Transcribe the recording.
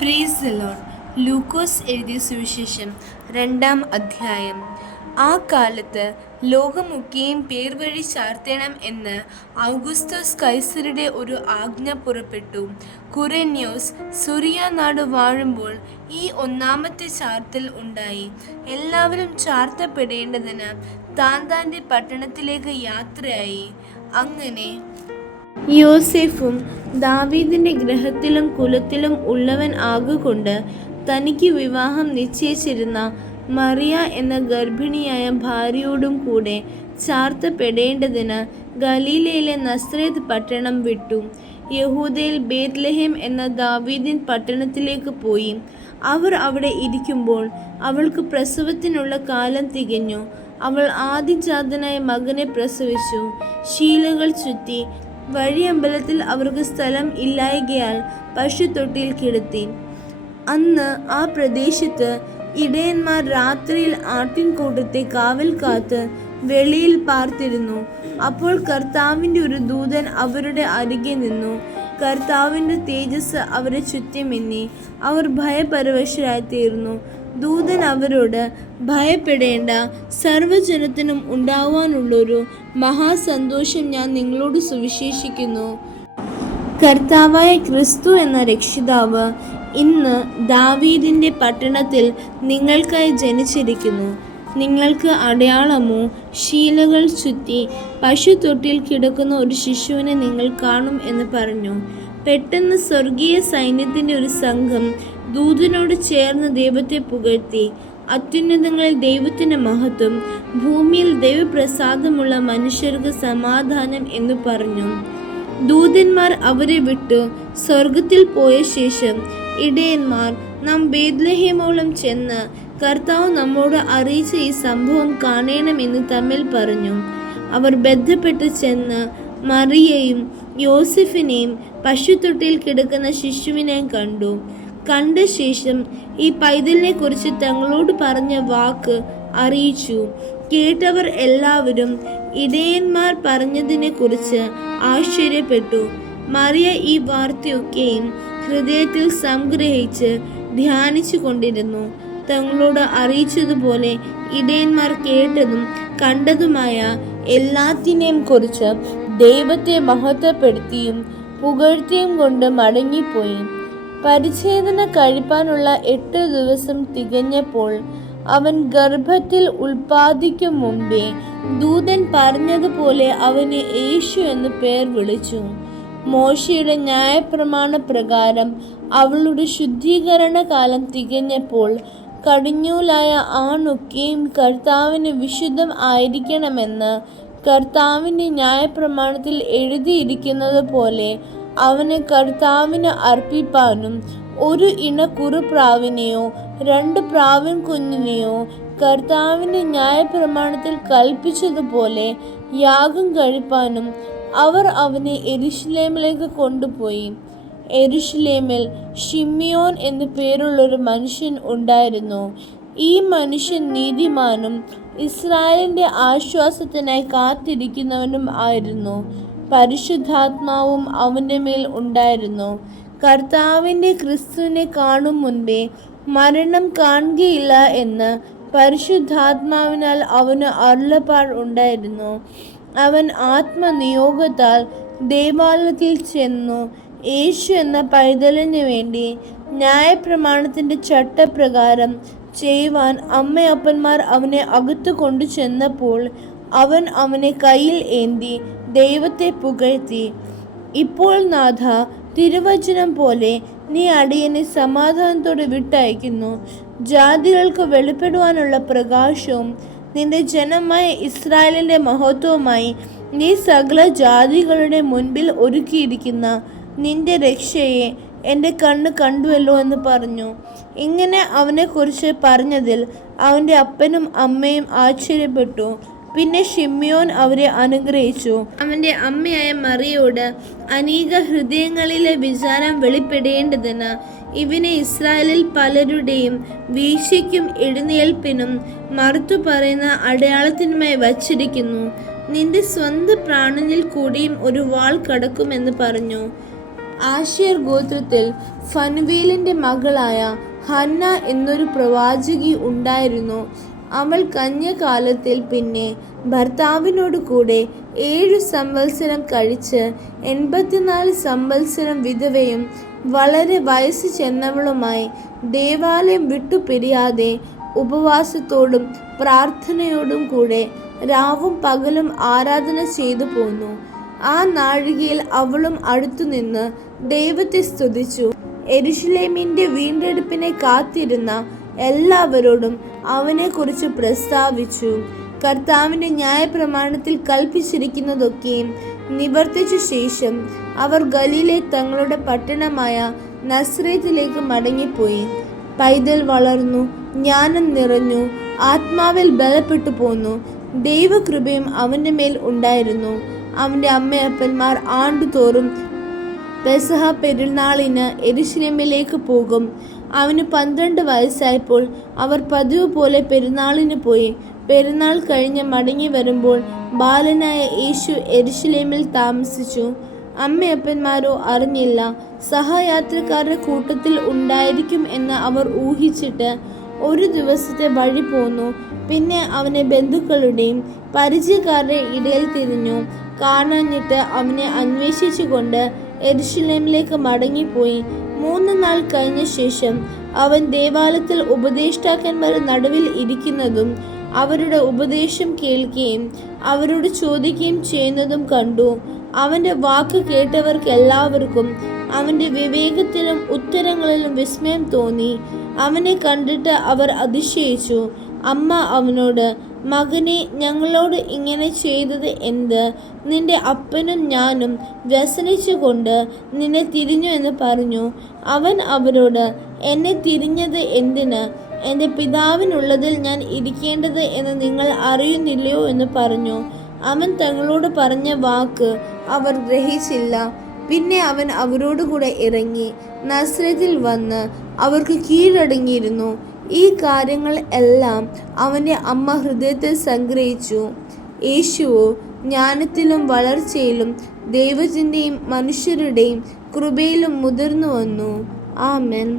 Praise the Lord. ലൂക്കോസ് എഴുതിയ സുവിശേഷം 2-ാം അധ്യായം. ആ കാലത്ത് ലോകമൊക്കെയും പേർവഴി ചാർത്തണം എന്ന് ഔഗുസ്തോസ് കൈസരുടെ ഒരു ആജ്ഞ പുറപ്പെട്ടു. കുറേന്യോസ് സുറിയ നാട് വാഴുമ്പോൾ ഈ ഒന്നാമത്തെ ചാർത്തൽ ഉണ്ടായി. എല്ലാവരും ചാർത്തപ്പെടേണ്ടതിന് താന്താൻ്റെ പട്ടണത്തിലേക്ക് യാത്രയായി. അങ്ങനെ യോസേഫും ദാവീദിന്റെ ഗൃഹത്തിലും കുലത്തിലും ഉള്ളവൻ ആകൊണ്ട് തനിക്ക് വിവാഹം നിശ്ചയിച്ചിരുന്ന മറിയ എന്ന ഗർഭിണിയായ ഭാര്യയോടും കൂടെ ചാർത്തപ്പെടേണ്ടതിന് ഗലീലയിലെ നസ്രേത്ത് പട്ടണം വിട്ടു. യഹൂദയിൽ ബേത്ലഹേം എന്ന ദാവീദിൻ പട്ടണത്തിലേക്ക് പോയി. അവർ അവിടെ ഇരിക്കുമ്പോൾ അവൾക്ക് പ്രസവത്തിനുള്ള കാലം തികഞ്ഞു. അവൾ ആദ്യജാതനായ മകനെ പ്രസവിച്ചു. ശീലകൾ ചുറ്റി വഴിയമ്പലത്തിൽ അവർക്ക് സ്ഥലം ഇല്ലായ്കയാൽ പശുത്തൊട്ടിയിൽ കിടത്തി. അന്ന് ആ പ്രദേശത്ത് ഇടയന്മാർ രാത്രിയിൽ ആട്ടിൻകൂട്ടത്തെ കാവൽ കാത്ത് വെളിയിൽ പാർത്തിരുന്നു. അപ്പോൾ കർത്താവിൻ്റെ ഒരു ദൂതൻ അവരുടെ അരികെ നിന്നു. കർത്താവിൻ്റെ തേജസ് അവരെ ചുറ്റുമിന്നി. അവർ ഭയപരവശരായി തീർന്നു. ദൂതൻ അവരോട്, ഭയപ്പെടേണ്ട, സർവ്വജനത്തിനും ഉണ്ടാവാനുള്ളൊരു മഹാസന്തോഷം ഞാൻ നിങ്ങളോട് സുവിശേഷിക്കുന്നു. കർത്താവായ ക്രിസ്തു എന്ന രക്ഷിതാവ് ഇന്ന് ദാവീദിൻ്റെ പട്ടണത്തിൽ നിങ്ങൾക്കായി ജനിച്ചിരിക്കുന്നു. നിങ്ങൾക്ക് അടയാളമോ, ശീലകൾ ചുറ്റി പശുത്തൊട്ടിയിൽ കിടക്കുന്ന ഒരു ശിശുവിനെ നിങ്ങൾ കാണും എന്ന് പറഞ്ഞു. പെട്ടെന്ന് സ്വർഗീയ സൈന്യത്തിൻ്റെ ഒരു സംഘം ദൂതനോട് ചേർന്ന് ദൈവത്തെ പുകഴ്ത്തി. അത്യുന്നതങ്ങളിൽ ദൈവത്തിൻ്റെ മഹത്വം, ഭൂമിയിൽ ദൈവപ്രസാദമുള്ള മനുഷ്യർക്ക് സമാധാനം എന്ന് പറഞ്ഞു. ദൂതന്മാർ അവരെ വിട്ടു സ്വർഗത്തിൽ പോയ ശേഷം ഇടയന്മാർ, നാം ബേത്ലഹേമോളം ചെന്ന് കർത്താവ് നമ്മോട് അറിയിച്ച ഈ സംഭവം കാണണമെന്ന് തമ്മിൽ പറഞ്ഞു. അവർ ബന്ധപ്പെട്ട് ചെന്ന് മറിയയും യോസെഫിനെയും പശുത്തൊട്ടിയിൽ കിടക്കുന്ന ശിശുവിനെയും കണ്ടു. കണ്ട ശേഷം ഈ പൈതലിനെ കുറിച്ച് തങ്ങളോട് പറഞ്ഞ വാക്ക് അറിയിച്ചു. കേട്ടവർ എല്ലാവരും ഇടയന്മാർ പറഞ്ഞതിനെ കുറിച്ച് ആശ്ചര്യപ്പെട്ടു. മറിയ ഈ വാർത്തയൊക്കെയും ഹൃദയത്തിൽ സംഗ്രഹിച്ച് ധ്യാനിച്ചു കൊണ്ടിരുന്നു. തങ്ങളോട് അറിയിച്ചതുപോലെ ഇടയന്മാർ കേട്ടതും കണ്ടതുമായ എല്ലാത്തിനെയും കുറിച്ച് ദൈവത്തെ മഹത്വപ്പെടുത്തിയും പുകഴ്ത്തിയും കൊണ്ട് മടങ്ങിപ്പോയി. പരിച്ഛേദന കഴിപ്പാനുള്ള 8 ദിവസം തികഞ്ഞപ്പോൾ അവൻ ഗർഭത്തിൽ ഉൽപ്പാദിക്കും മുമ്പേ ദൂതൻ പറഞ്ഞതുപോലെ അവന് യേശു എന്ന് പേർ വിളിച്ചു. മോശയുടെ ന്യായപ്രമാണ പ്രകാരം അവളുടെ ശുദ്ധീകരണ കാലം തികഞ്ഞപ്പോൾ കടിഞ്ഞൂലായ ആണൊക്കെയും കർത്താവിന് വിശുദ്ധം ആയിരിക്കണമെന്ന് കർത്താവിൻ്റെ ന്യായപ്രമാണത്തിൽ എഴുതിയിരിക്കുന്നത് പോലെ അവന് കർത്താവിന് അർപ്പിപ്പാനും ഒരു ഇണ കുറുപ്രാവിനെയോ 2 പ്രാവിൻ കുഞ്ഞിനെയോ കർത്താവിൻ്റെ ന്യായപ്രമാണത്തിൽ കൽപ്പിച്ചതുപോലെ യാഗം കഴിപ്പാനും അവർ അവനെ യെരൂശലേമിലേക്ക് കൊണ്ടുപോയി. യെരൂശലേമിൽ ശിമ്യോൻ എന്നു പേരുള്ളൊരു മനുഷ്യൻ ഉണ്ടായിരുന്നു. ഈ മനുഷ്യൻ നീതിമാനും ഇസ്രായേലിൻ്റെ ആശ്വാസത്തിനായി കാത്തിരിക്കുന്നവനും ആയിരുന്നു. പരിശുദ്ധാത്മാവും അവൻ്റെ മേൽ ഉണ്ടായിരുന്നു. കർത്താവിൻ്റെ ക്രിസ്തുവിനെ കാണും മുൻപേ മരണം കാണുകയില്ല എന്ന് പരിശുദ്ധാത്മാവിനാൽ അവന് അരുളപ്പാട് ഉണ്ടായിരുന്നു. അവൻ ആത്മനിയോഗത്താൽ ദേവാലയത്തിൽ ചെന്നു. യേശു എന്ന പൈതലിന് വേണ്ടി ന്യായപ്രമാണത്തിൻ്റെ ചട്ടപ്രകാരം ചെയ്യുവാൻ അമ്മയപ്പന്മാർ അവനെ അകത്തു കൊണ്ടു ചെന്നപ്പോൾ അവൻ അവനെ കയ്യിൽ ഏന്തി ദൈവത്തെ പുകഴ്ത്തി. ഇപ്പോൾ നാഥ, തിരുവചനം പോലെ നീ അടിയനെ സമാധാനത്തോടെ വിട്ടയക്കുന്നു. ജാതികൾക്ക് വെളിപ്പെടുവാനുള്ള പ്രകാശവും നിന്റെ ജനമായ ഇസ്രായേലിൻ്റെ മഹത്വവുമായി നീ സകല ജാതികളുടെ മുൻപിൽ ഒരുക്കിയിരിക്കുന്ന നിന്റെ രക്ഷയെ എൻ്റെ കണ്ണ് കണ്ടുവല്ലോ എന്ന് പറഞ്ഞു. ഇങ്ങനെ അവനെക്കുറിച്ച് പറഞ്ഞതിൽ അവൻ്റെ അപ്പനും അമ്മയും ആശ്ചര്യപ്പെട്ടു. പിന്നെ ശിമ്യോൻ അവരെ അനുഗ്രഹിച്ചു. അവൻ്റെ അമ്മയായ മറിയോട്, അനേക ഹൃദയങ്ങളിലെ വിചാരം വെളിപ്പെടേണ്ടതിന് ഇവനെ ഇസ്രായേലിൽ പലരുടെയും വീഴ്ചയ്ക്കും എഴുന്നേൽപ്പിനും മറുത്തു പറയുന്ന അടയാളത്തിനുമായി വച്ചിരിക്കുന്നു. നിന്റെ സ്വന്തം പ്രാണനിൽ കൂടിയും ഒരു വാൾ കടക്കുമെന്ന് പറഞ്ഞു. ആശേർ ഗോത്രത്തിൽ ഫനുവേലിൻ്റെ മകളായ ഹന്ന എന്നൊരു പ്രവാചകി ഉണ്ടായിരുന്നു. അവൾ കന്യകാലത്തിൽ പിന്നെ ഭർത്താവിനോട് കൂടെ 7 സംവത്സരം കഴിച്ച് 84 സംവത്സരം വിധവയും വളരെ വയസ്സ് ചെന്നവളുമായി ദേവാലയം വിട്ടുപിരിയാതെ ഉപവാസത്തോടും പ്രാർത്ഥനയോടും കൂടെ രാവും പകലും ആരാധന ചെയ്തു പോന്നു. ആ നാഴികയിൽ അവളും അടുത്തുനിന്ന് ദൈവത്തെ സ്തുതിച്ചു. യെരൂശലേമിൻ്റെ വീണ്ടെടുപ്പിനെ കാത്തിരുന്ന എല്ലാവരോടും അവനെക്കുറിച്ച് പ്രസ്താവിച്ചു. കർത്താവിൻ്റെ ന്യായപ്രമാണത്തിൽ കൽപ്പിച്ചിരിക്കുന്നതൊക്കെയും നിവർത്തിച്ച ശേഷം അവർ ഗലീലയിൽ തങ്ങളുടെ പട്ടണമായ നസ്രേത്തിലേക്ക് മടങ്ങിപ്പോയി. പൈതൽ വളർന്നു, ജ്ഞാനം നിറഞ്ഞു, ആത്മാവിൽ ബലപ്പെട്ടു പോന്നു. ദൈവകൃപയും അവൻ്റെ മേൽ ഉണ്ടായിരുന്നു. അവൻ്റെ അമ്മയപ്പന്മാർ ആണ്ടുതോറും പെസഹ പെരുന്നാളിന് യെരൂശലേമിലേക്ക് പോകും. അവന് 12 വയസ്സായപ്പോൾ അവർ പതിവ് പോലെ പെരുന്നാളിന് പോയി. പെരുന്നാൾ കഴിഞ്ഞ് മടങ്ങി വരുമ്പോൾ ബാലനായ യേശു യെരൂശലേമിൽ താമസിച്ചു. അമ്മയപ്പന്മാരോ അറിഞ്ഞില്ല. സഹയാത്രക്കാരുടെ കൂട്ടത്തിൽ ഉണ്ടായിരിക്കും എന്ന് അവർ ഊഹിച്ചിട്ട് ഒരു ദിവസത്തെ വഴി പോന്നു. പിന്നെ അവനെ ബന്ധുക്കളുടെയും പരിചയക്കാരുടെ ഇടയിൽ തിരിഞ്ഞു. കാണാഞ്ഞിട്ട് അവനെ അന്വേഷിച്ചുകൊണ്ട് യെരൂശലേമിലേക്ക് മടങ്ങിപ്പോയി. 3 നാൾ കഴിഞ്ഞ ശേഷം അവൻ ദേവാലയത്തിൽ ഉപദേഷ്ടാക്കന്മാരുടെ നടുവിൽ ഇരിക്കുന്നതും അവരുടെ ഉപദേശം കേൾക്കുകയും അവരോട് ചോദിക്കുകയും ചെയ്യുന്നതും കണ്ടു. അവൻ്റെ വാക്ക് കേട്ടവർക്കെല്ലാവർക്കും അവൻ്റെ വിവേകത്തിലും ഉത്തരങ്ങളിലും വിസ്മയം തോന്നി. അവനെ കണ്ടിട്ട് അവർ അതിശയിച്ചു. അമ്മ അവനോട്, മകനെ, ഞങ്ങളോട് ഇങ്ങനെ ചെയ്തത് എന്ത്? നിന്റെ അപ്പനും ഞാനും വ്യസനിച്ചുകൊണ്ട് നിന്നെ തിരിഞ്ഞു എന്ന് പറഞ്ഞു. അവൻ അവരോട്, എന്നെ തിരിഞ്ഞത് എന്തിന്? എൻ്റെ പിതാവിനുള്ളതിൽ ഞാൻ ഇരിക്കേണ്ടത് എന്ന് നിങ്ങൾ അറിയുന്നില്ലയോ എന്ന് പറഞ്ഞു. അവൻ തങ്ങളോട് പറഞ്ഞ വാക്ക് അവർ ഗ്രഹിച്ചില്ല. പിന്നെ അവൻ അവരോടുകൂടെ ഇറങ്ങി നസ്രത്തിൽ വന്ന് അവർക്ക് കീഴടങ്ങിയിരുന്നു. ഈ കാര്യങ്ങൾ എല്ലാം അവൻ്റെ അമ്മ ഹൃദയത്തിൽ സംഗ്രഹിച്ചു. യേശുവോ ജ്ഞാനത്തിലും വളർച്ചയിലും ദൈവത്തിൻ്റെയും മനുഷ്യരുടെയും കൃപയിലും മുതിർന്നു വന്നു. ആമേൻ.